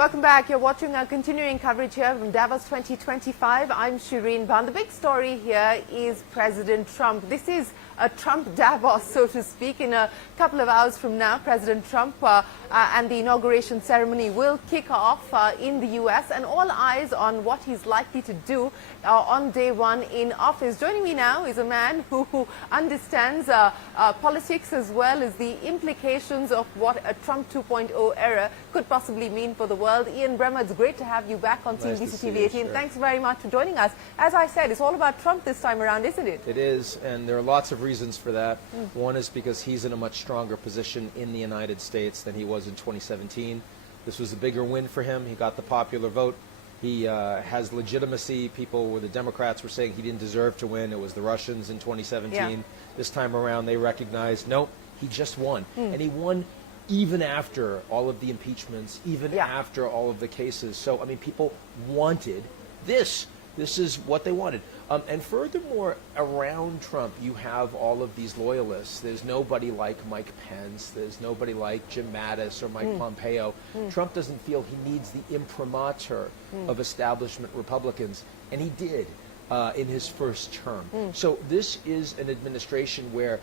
Welcome back. You're watching our continuing coverage here from Davos 2025. I'm Shireen Bhan. The big story here is President Trump. This is a Trump Davos, so to speak. In a couple of hours from now, President Trump and the inauguration ceremony will kick off in the U.S. and all eyes on what he's likely to do on day one in office. Joining me now is a man who understands politics as well as the implications of what a Trump 2.0 era could possibly mean for the world. Ian Bremmer, it's great to have you back on CNBC-TV18. Thanks very much for joining us. As I said, it's all about Trump this time around, isn't it? It is, and there are lots of reasons for that. One is because he's in a much stronger position in the United States than he was in 2017. This was a bigger win for him. He got the popular vote. He has legitimacy. The Democrats were saying he didn't deserve to win. It was the Russians in 2017. Yeah. This time around, they recognized, nope, he just won. And he won even after all of the impeachments, even after all of the cases. So, I mean, people wanted this. This is what they wanted. And furthermore, around Trump, you have all of these loyalists. There's nobody like Mike Pence. There's nobody like Jim Mattis or Mike Pompeo. Trump doesn't feel he needs the imprimatur of establishment Republicans, and he did in his first term. So this is an administration where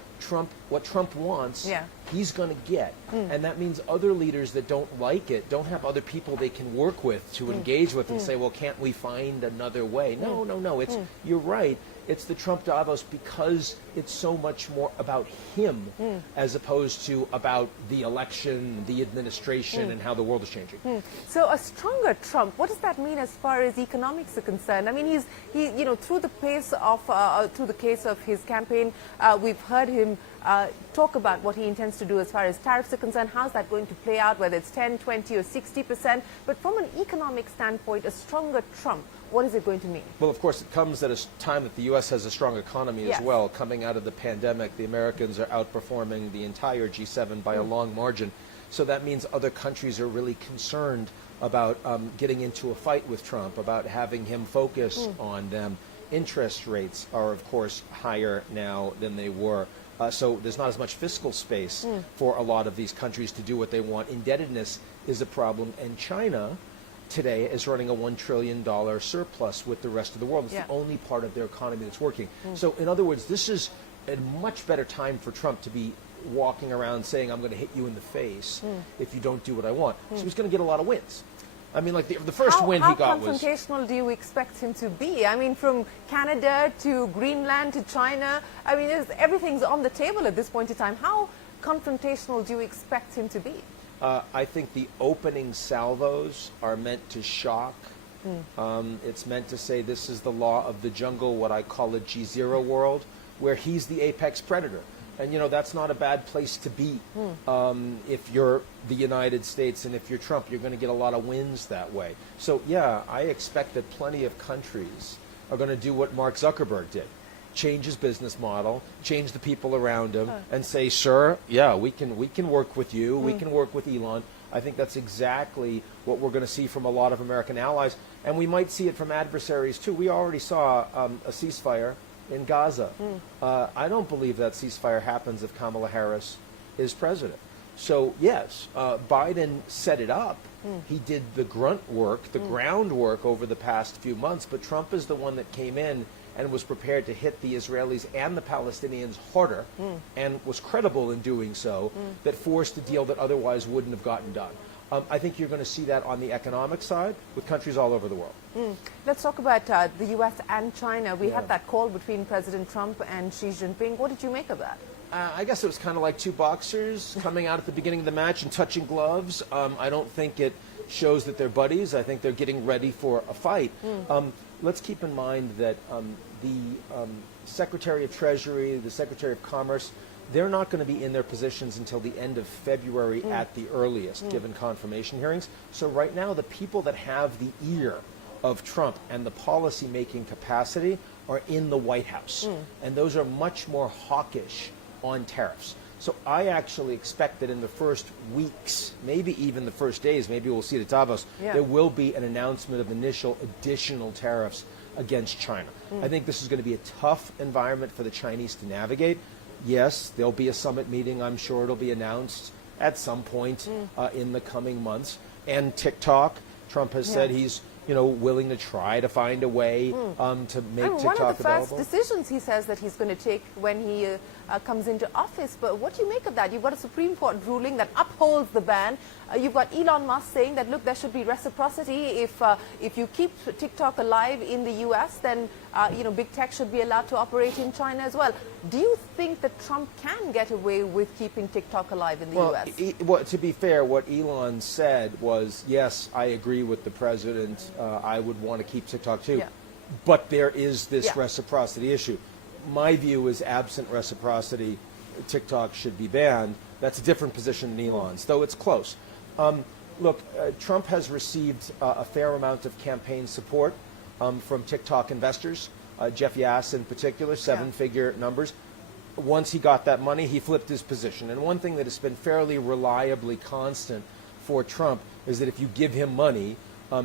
what Trump wants, he's going to get. And that means other leaders that don't like it don't have other people they can work with to engage with and say, well, can't we find another way? No, no, no. You're right. It's the Trump Davos because it's so much more about him as opposed to about the election, the administration, and how the world is changing. So a stronger Trump, what does that mean as far as economics are concerned? I mean, through the case of his campaign, we've heard him talk about what he intends to do as far as tariffs are concerned. How's that going to play out, whether it's 10, 20, or 60%? But from an economic standpoint, a stronger Trump, what is it going to mean? Well, of course, it comes at a time that the U.S. has a strong economy as well. Coming out of the pandemic, the Americans are outperforming the entire G7 by a long margin. So that means other countries are really concerned about getting into a fight with Trump, about having him focus on them. Interest rates are, of course, higher now than they were. So there's not as much fiscal space for a lot of these countries to do what they want. Indebtedness is a problem, and China today is running a $1 trillion surplus with the rest of the world. It's the only part of their economy that's working. So in other words, this is a much better time for Trump to be walking around saying, I'm going to hit you in the face if you don't do what I want. So he's going to get a lot of wins. I mean, like the first win he got was... How confrontational do you expect him to be? I mean, from Canada to Greenland to China, I mean, everything's on the table at this point in time. How confrontational do you expect him to be? I think the opening salvos are meant to shock. It's meant to say this is the law of the jungle, what I call a G0 world, where he's the apex predator. And, that's not a bad place to be. If you're the United States and if you're Trump, you're going to get a lot of wins that way. So, yeah, I expect that plenty of countries are going to do what Mark Zuckerberg did. Change his business model, change the people around him, and say, sir, yeah, we can work with you, we can work with Elon. I think that's exactly what we're going to see from a lot of American allies. And we might see it from adversaries, too. We already saw a ceasefire in Gaza. I don't believe that ceasefire happens if Kamala Harris is president. So, yes, Biden set it up. He did the grunt work, the groundwork over the past few months, but Trump is the one that came in and was prepared to hit the Israelis and the Palestinians harder and was credible in doing so, that forced a deal that otherwise wouldn't have gotten done. I think you're going to see that on the economic side with countries all over the world. Let's talk about the U.S. and China. We had that call between President Trump and Xi Jinping. What did you make of that? I guess it was kind of like two boxers coming out at the beginning of the match and touching gloves. I don't think it shows that they're buddies. I think they're getting ready for a fight. Let's keep in mind that the Secretary of Treasury, the Secretary of Commerce, they're not going to be in their positions until the end of February at the earliest, given confirmation hearings. So right now, the people that have the ear of Trump and the policy-making capacity are in the White House. And those are much more hawkish on tariffs. So I actually expect that in the first weeks, maybe even the first days, maybe we'll see it at Davos, there will be an announcement of initial additional tariffs against China. I think this is going to be a tough environment for the Chinese to navigate. Yes, there'll be a summit meeting. I'm sure it'll be announced at some point in the coming months. And TikTok Trump has said he's willing to try to find a way to make TikTok available. One of the first decisions he says that he's going to take when he comes into office. But what do you make of that? You've got a Supreme Court ruling that upholds the ban. You've got Elon Musk saying that, look, there should be reciprocity. If you keep TikTok alive in the U.S., then big tech should be allowed to operate in China as well. Do you think that Trump can get away with keeping TikTok alive in the U.S.? Well, to be fair, what Elon said was, yes, I agree with the president. I would want to keep TikTok too. Yeah. But there is this reciprocity issue. My view is absent reciprocity, TikTok should be banned. That's a different position than Elon's, though it's close. Look, Trump has received a fair amount of campaign support from TikTok investors, Jeff Yass in particular, seven-figure numbers. Once he got that money, he flipped his position. And one thing that has been fairly reliably constant for Trump is that if you give him money,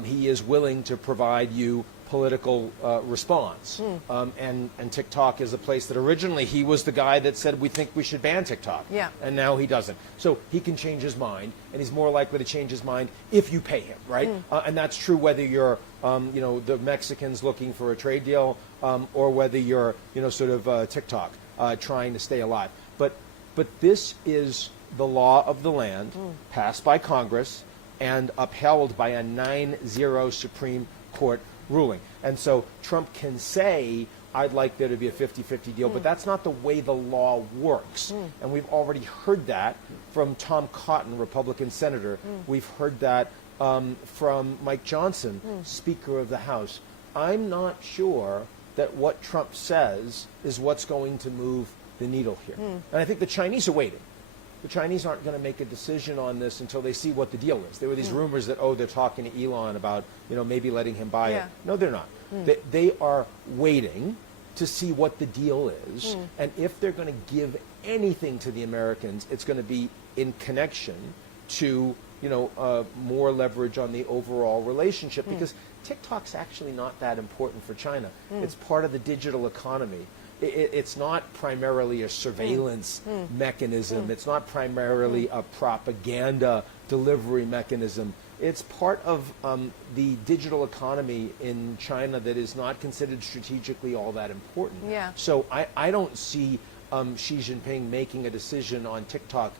he is willing to provide you political response. And TikTok is a place that originally he was the guy that said we think we should ban TikTok. Yeah. And now he doesn't. So he can change his mind, and he's more likely to change his mind if you pay him, right? And that's true whether you're the Mexicans looking for a trade deal or whether you're TikTok trying to stay alive. But this is the law of the land passed by Congress and upheld by a 9-0 Supreme Court ruling. And so Trump can say, I'd like there to be a 50-50 deal, but that's not the way the law works. And we've already heard that from Tom Cotton, Republican senator. We've heard that from Mike Johnson, Speaker of the House. I'm not sure that what Trump says is what's going to move the needle here. And I think the Chinese are waiting. The Chinese aren't going to make a decision on this until they see what the deal is. There were these rumors that, they're talking to Elon about, maybe letting him buy it. No, they're not. They are waiting to see what the deal is. And if they're going to give anything to the Americans, it's going to be in connection to, more leverage on the overall relationship. Because TikTok's actually not that important for China. It's part of the digital economy. It's not primarily a surveillance mechanism. It's not primarily a propaganda delivery mechanism. It's part of the digital economy in China that is not considered strategically all that important. Yeah. So I don't see Xi Jinping making a decision on TikTok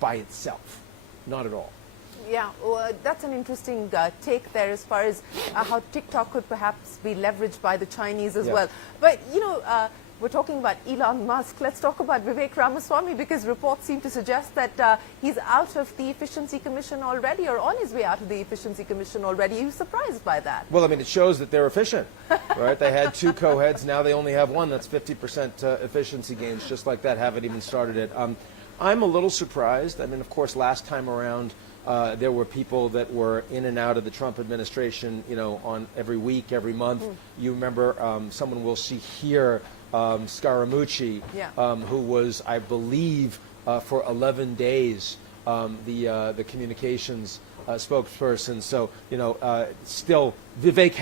by itself. Not at all. Yeah, well, that's an interesting take there as far as how TikTok could perhaps be leveraged by the Chinese as well. But, we're talking about Elon Musk. Let's talk about Vivek Ramaswamy, because reports seem to suggest that he's out of the Efficiency Commission already, or on his way out of the Efficiency Commission already. Are you surprised by that? Well, I mean, it shows that they're efficient, right? They had 2 co-heads. Now they only have 1. That's 50% efficiency gains, just like that. Haven't even started it. I'm a little surprised. I mean, of course, last time around, there were people that were in and out of the Trump administration, on every week, every month. You remember someone we'll see here, Scaramucci, who was, I believe, for 11 days, the communications spokesperson. So, still, Vivek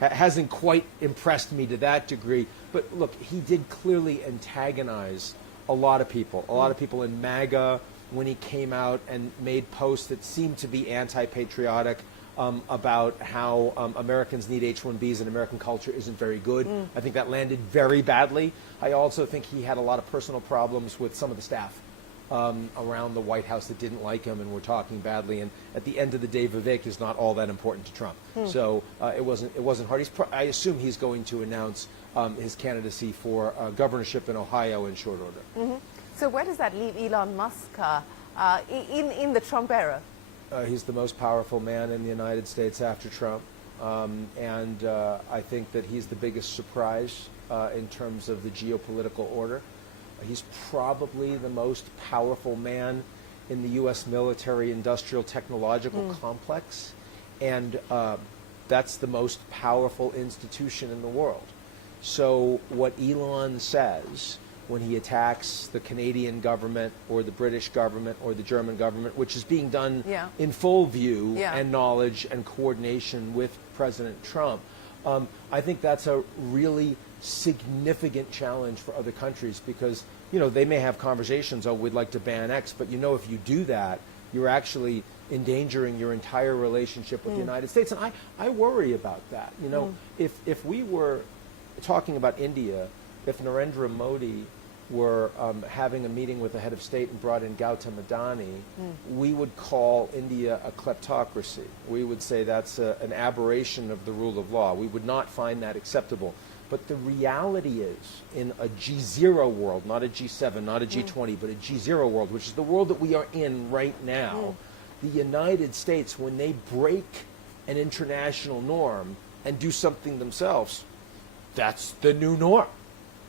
hasn't quite impressed me to that degree. But look, he did clearly antagonize a lot of people in MAGA, when he came out and made posts that seemed to be anti-patriotic about how Americans need H-1Bs and American culture isn't very good. I think that landed very badly. I also think he had a lot of personal problems with some of the staff around the White House that didn't like him and were talking badly. And at the end of the day, Vivek is not all that important to Trump. So it wasn't hard. I assume he's going to announce his candidacy for governorship in Ohio in short order. So where does that leave Elon Musk in the Trump era? He's the most powerful man in the United States after Trump. And I think that he's the biggest surprise in terms of the geopolitical order. He's probably the most powerful man in the U.S. military, industrial, technological complex. And that's the most powerful institution in the world. So what Elon says when he attacks the Canadian government or the British government or the German government, which is being done in full view and knowledge and coordination with President Trump, I think that's a really significant challenge for other countries because, they may have conversations, we'd like to ban X, but if you do that, you're actually endangering your entire relationship with the United States. And I worry about that. You know, if we were talking about India, if Narendra Modi were having a meeting with the head of state and brought in Gautam Adani, we would call India a kleptocracy. We would say that's an aberration of the rule of law. We would not find that acceptable. But the reality is, in a G0 world, not a G7, not a G20, but a G0 world, which is the world that we are in right now, the United States, when they break an international norm and do something themselves, that's the new norm,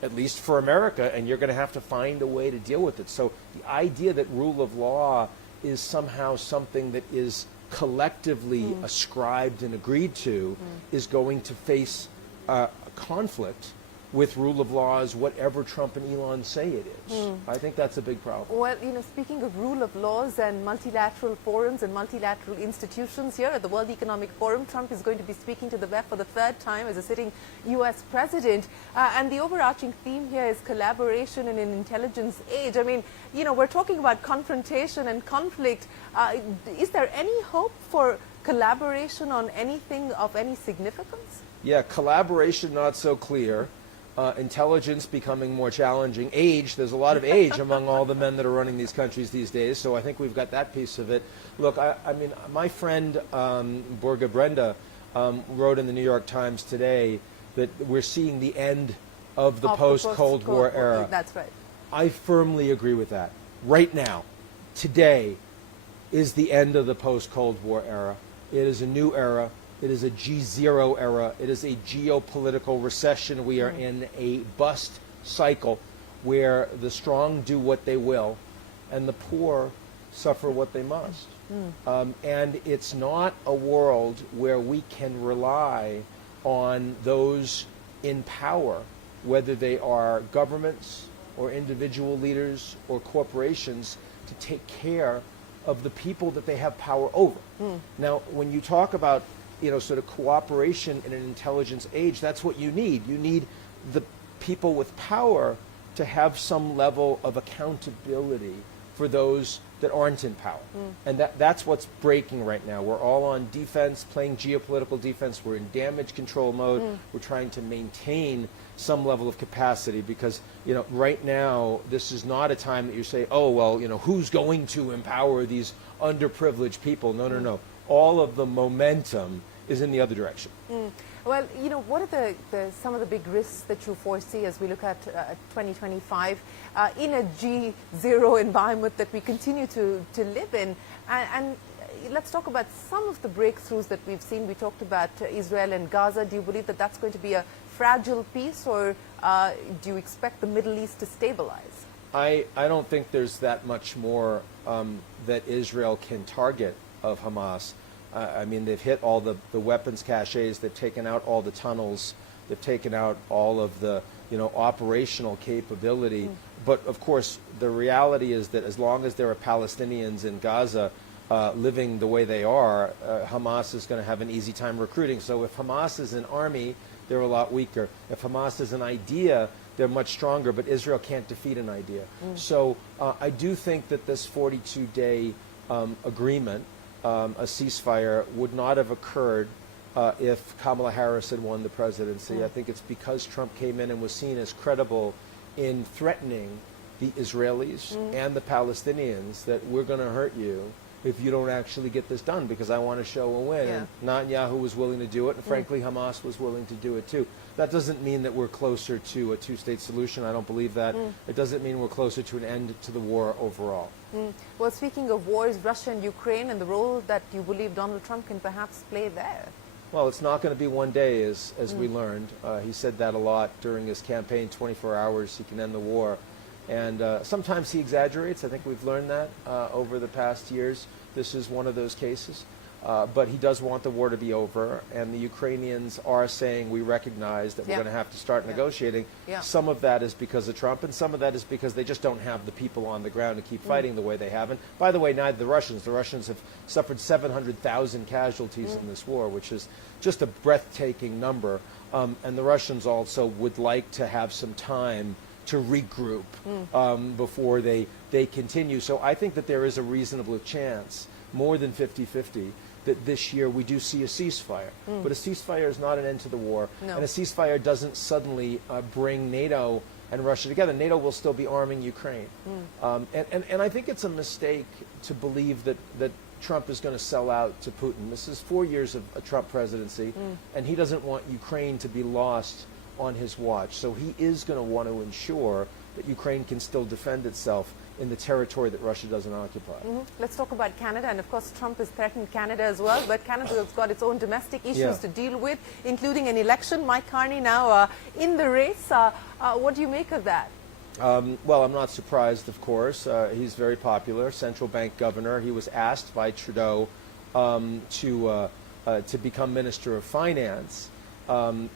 at least for America, and you're going to have to find a way to deal with it. So the idea that rule of law is somehow something that is collectively ascribed and agreed to is going to face a conflict with rule of law as whatever Trump and Elon say it is. I think that's a big problem. Well, you know, speaking of rule of laws and multilateral forums and multilateral institutions, here at the World Economic Forum, Trump is going to be speaking to the WEF for the third time as a sitting U.S. president. And the overarching theme here is collaboration in an intelligence age. I mean, you know, we're talking about confrontation and conflict. Is there any hope for collaboration on anything of any significance? Yeah, collaboration not so clear. Intelligence becoming more challenging. Age, there's a lot of age among all the men that are running these countries these days, so I think we've got that piece of it. Look, I mean, my friend Borga Brenda wrote in the New York Times today that we're seeing the end of the post-Cold War era. That's right. I firmly agree with that. Right now, today, is the end of the post-Cold War era. It is a new era. It is a G0 era. It is a geopolitical recession. We are in a bust cycle where the strong do what they will and the poor suffer what they must. And it's not a world where we can rely on those in power, whether they are governments or individual leaders or corporations, to take care of the people that they have power over. Now, when you talk about sort of cooperation in an intelligence age, that's what you need. You need the people with power to have some level of accountability for those that aren't in power. And that's what's breaking right now. We're all on defense, playing geopolitical defense. We're in damage control mode. We're trying to maintain some level of capacity because, right now, this is not a time that you say, oh, well, who's going to empower these underprivileged people? No, no, no. All of the momentum is in the other direction. Well, what are some of the big risks that you foresee as we look at 2025 in a G0 environment that we continue to live in? And let's talk about some of the breakthroughs that we've seen. We talked about Israel and Gaza. Do you believe that that's going to be a fragile piece, or do you expect the Middle East to stabilize? I don't think there's that much more that Israel can target of Hamas. I mean, they've hit all the weapons caches, they've taken out all the tunnels, they've taken out all of the operational capability. But of course, the reality is that as long as there are Palestinians in Gaza living the way they are, Hamas is going to have an easy time recruiting. So if Hamas is an army, they're a lot weaker. If Hamas is an idea, they're much stronger, but Israel can't defeat an idea. So I do think that this 42-day agreement, a ceasefire, would not have occurred if Kamala Harris had won the presidency. I think it's because Trump came in and was seen as credible in threatening the Israelis and the Palestinians that we're going to hurt you if you don't actually get this done, because I want to show a win. And Netanyahu was willing to do it, and frankly, Hamas was willing to do it too. That doesn't mean that we're closer to a two-state solution. I don't believe that. It doesn't mean we're closer to an end to the war overall. Well, speaking of wars, Russia and Ukraine, and the role that you believe Donald Trump can perhaps play there. Well, it's not going to be one day, as we learned. He said that a lot during his campaign, 24 hours, he can end the war. And sometimes he exaggerates. I think we've learned that over the past years. This is one of those cases. But he does want the war to be over, and the Ukrainians are saying we recognize that we're going to have to start negotiating. Some of that is because of Trump, and some of that is because they just don't have the people on the ground to keep fighting the way they have. And by the way, neither the Russians. The Russians have suffered 700,000 casualties in this war, which is just a breathtaking number. And the Russians also would like to have some time regroup before they continue. So I think that there is a reasonable chance, more than 50-50, that this year we do see a ceasefire. But a ceasefire is not an end to the war, No. and a ceasefire doesn't suddenly bring NATO and Russia together. NATO will still be arming Ukraine. And I think it's a mistake to believe that Trump is going to sell out to Putin. This is 4 years of a Trump presidency, and he doesn't want Ukraine to be lost on his watch. So he is going to want to ensure that Ukraine can still defend itself in the territory that Russia doesn't occupy. Let's talk about Canada, and of course Trump has threatened Canada as well, but Canada's got its own domestic issues to deal with, including an election. Mike Carney now in the race. What do you make of that? Well, I'm not surprised, of course. He's very popular, central bank governor. He was asked by Trudeau to become Minister of Finance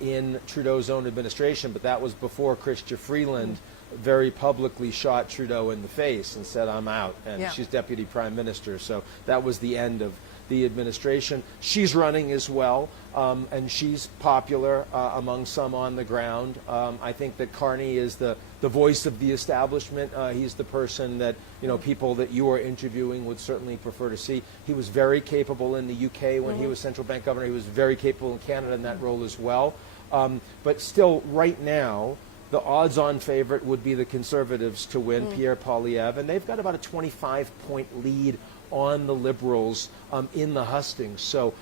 in Trudeau's own administration, but that was before Chrystia Freeland very publicly shot Trudeau in the face and said, I'm out, and she's deputy prime minister. So that was the end of the administration. She's running as well, and she's popular among some on the ground. I think that Carney is the voice of the establishment. He's the person that people that you are interviewing would certainly prefer to see. He was very capable in the UK when he was central bank governor. He was very capable in Canada in that role as well. But still, right now, the odds-on favorite would be the Conservatives to win, Pierre Poilievre, and they've got about a 25-point lead on the Liberals in the hustings. So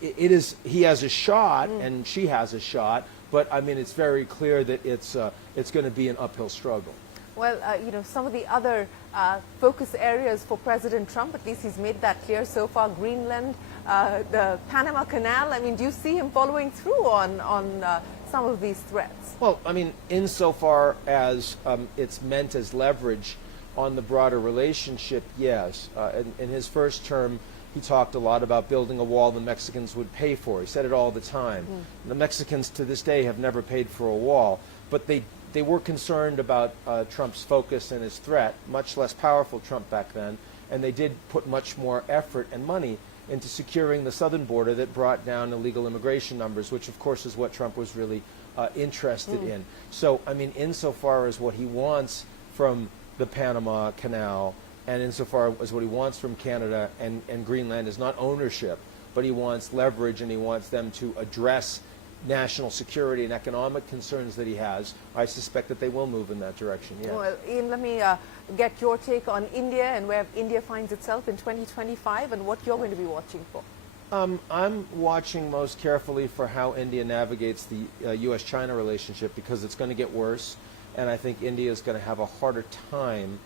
he has a shot, and she has a shot, but I mean it's very clear that it's going to be an uphill struggle. Well, some of the other focus areas for President Trump, at least he's made that clear so far, Greenland, the Panama Canal. I mean, do you see him following through on some of these threats? Well, I mean, insofar as it's meant as leverage on the broader relationship, yes. In his first term, he talked a lot about building a wall the Mexicans would pay for. He said it all the time. The Mexicans to this day have never paid for a wall, but they were concerned about Trump's focus and his threat, much less powerful Trump back then, and they did put much more effort and money into securing the southern border that brought down illegal immigration numbers, which of course is what Trump was really interested in. So, I mean, insofar as what he wants from the Panama Canal, and insofar as what he wants from Canada and Greenland is not ownership, but he wants leverage, and he wants them to address national security and economic concerns that he has. I suspect that they will move in that direction, yes. Well, Ian, let me get your take on India and where India finds itself in 2025 and what you're going to be watching for. I'm watching most carefully for how India navigates the U.S.-China relationship, because it's going to get worse, and I think India is going to have a harder time.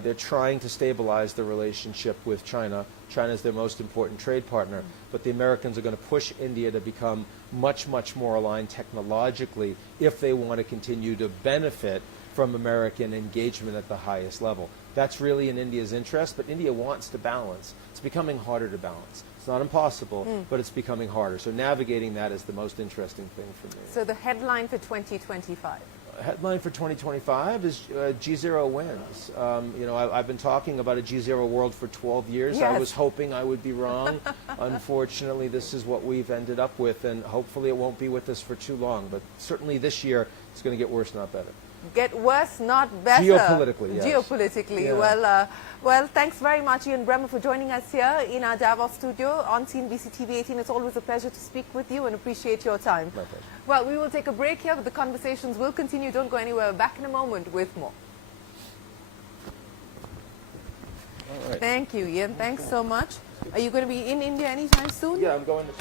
They're trying to stabilize the relationship with China. China is their most important trade partner, but the Americans are going to push India to become much, much more aligned technologically if they want to continue to benefit from American engagement at the highest level. That's really in India's interest, but India wants to balance. It's becoming harder to balance. It's not impossible, but it's becoming harder. So navigating that is the most interesting thing for me. So the headline for 2025? Headline for 2025 is G0 wins. I've been talking about a G0 world for 12 years. Yes. I was hoping I would be wrong. Unfortunately, this is what we've ended up with, and hopefully it won't be with us for too long. But certainly this year, it's going to get worse, not better. Get worse, not better. Geopolitically, yes. Geopolitically. Yeah. Well, thanks very much, Ian Bremmer, for joining us here in our Davos studio on CNBC-TV18. It's always a pleasure to speak with you and appreciate your time. My pleasure. Well, we will take a break here, but the conversations will continue. Don't go anywhere. We're back in a moment with more. All right. Thank you, Ian. Thanks so much. Are you going to be in India anytime soon? Yeah, I'm going to...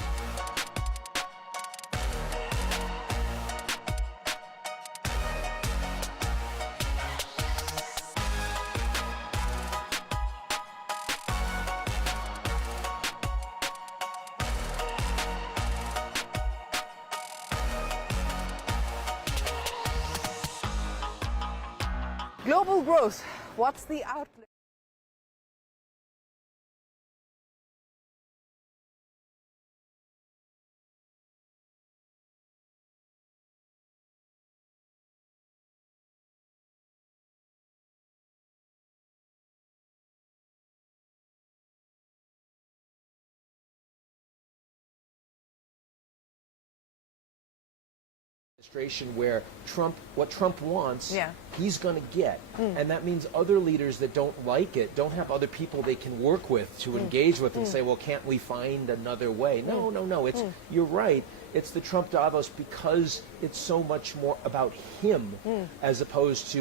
Global growth. What's the outlook? Administration where what Trump wants he's going to get. And that means other leaders that don't like it don't have other people they can work with to engage with and say, well, can't we find another way? No, no, no. It's you're right. It's the Trump Davos because it's so much more about him as opposed to